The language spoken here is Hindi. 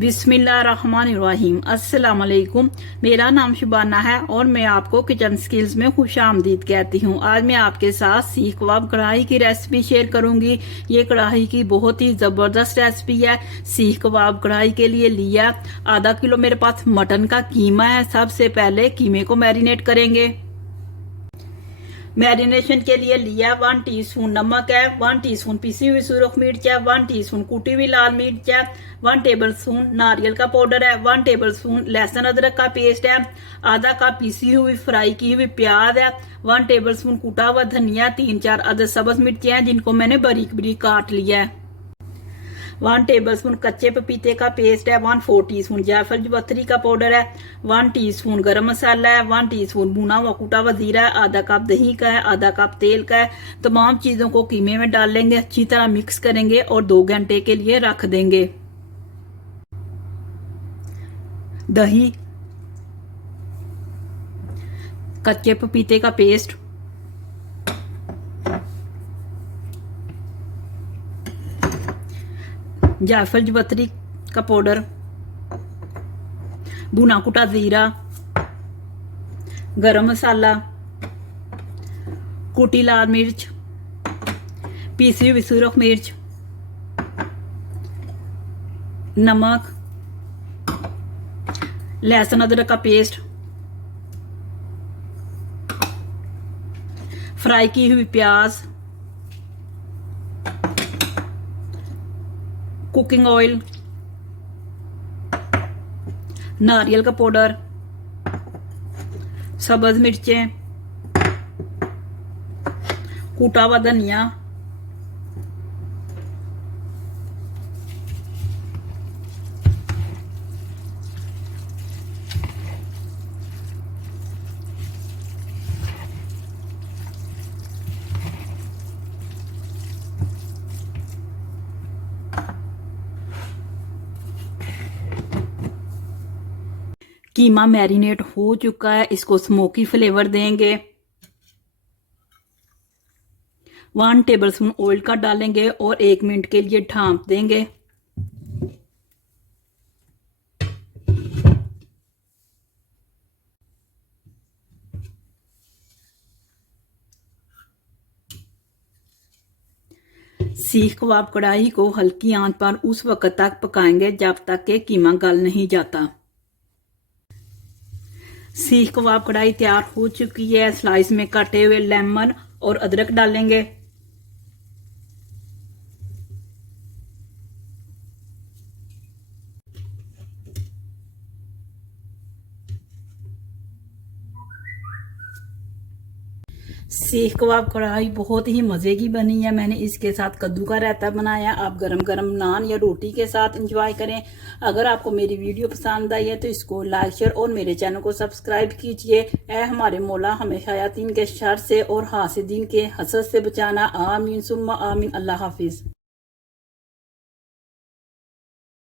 बिस्मिल्लाहिर्रहमानिर्रहीम। अस्सलाम वालेकुम। मेरा नाम शुबाना है और मैं आपको किचन स्किल्स में खुश आमदीद कहती हूँ। आज मैं आपके साथ सीख कबाब कढ़ाई की रेसिपी शेयर करूंगी। ये कढ़ाई की बहुत ही ज़बरदस्त रेसिपी है। सीख कबाब कढ़ाई के लिए लिया आधा किलो मेरे पास मटन का कीमा है। सबसे पहले कीमे को मैरिनेट करेंगे। मैरिनेशन के लिए लिया 1 टीस्पून नमक है, 1 टीस्पून पिसी हुई सूरख मिर्च है, 1 टीस्पून कुटी हुई लाल मिर्च है, 1 टेबलस्पून नारियल का पाउडर है, 1 टेबलस्पून लहसुन अदरक का पेस्ट है, आधा कप पिसी हुई फ्राई की हुई प्याज है, 1 टेबलस्पून कुटा हुआ धनिया, 3-4 अदद सब्ज मिर्चियां हैं जिनको मैंने बारीक बारीक काट लिया है, 1 टेबलस्पून कच्चे पपीते का पेस्ट है, 1/4 टीस्पून जायफल जवतरी का पाउडर है, 1 टीस्पून गरम मसाला है, 1 टीस्पून भुना हुआ कुटा हुआ जीरा है, आधा कप दही का है, आधा कप तेल का है। तमाम चीज़ों को कीमे में डाल लेंगे, अच्छी तरह मिक्स करेंगे और 2 घंटे के लिए रख देंगे। दही, कच्चे पपीते का पेस्ट, जायफल जवतरी का पाउडर, भुना कुटा जीरा, गरम मसाला, कुटी लाल मिर्च, पीसी हुई सूरख मिर्च, नमक, लहसुन अदरक का पेस्ट, फ्राई की हुई प्याज, कुकिंग ऑयल, नारियल का पाउडर, सब्ज मिर्चें, कूटा हुआ धनिया, कीमा मैरिनेट हो चुका है। इसको स्मोकी फ्लेवर देंगे। 1 टेबलस्पून ऑयल का डालेंगे और 1 मिनट के लिए ढांप देंगे। सीख कबाब कढ़ाई को हल्की आंच पर उस वक्त तक पकाएंगे जब तक कि कीमा गल नहीं जाता। सीख कबाब कढ़ाई तैयार हो चुकी है। स्लाइस में कटे हुए लेमन और अदरक डालेंगे। सीख कबाब कढ़ाई बहुत ही मज़े की बनी है। मैंने इसके साथ कद्दू का रायता बनाया। आप गरम गरम नान या रोटी के साथ एंजॉय करें। अगर आपको मेरी वीडियो पसंद आई है तो इसको लाइक शेयर और मेरे चैनल को सब्सक्राइब कीजिए। ऐ हमारे मौला हमें शयातीन के शर से और हासिदीन के हसद से बचाना। आमीन सुम्मा आमीन। अल्लाह हाफिज़।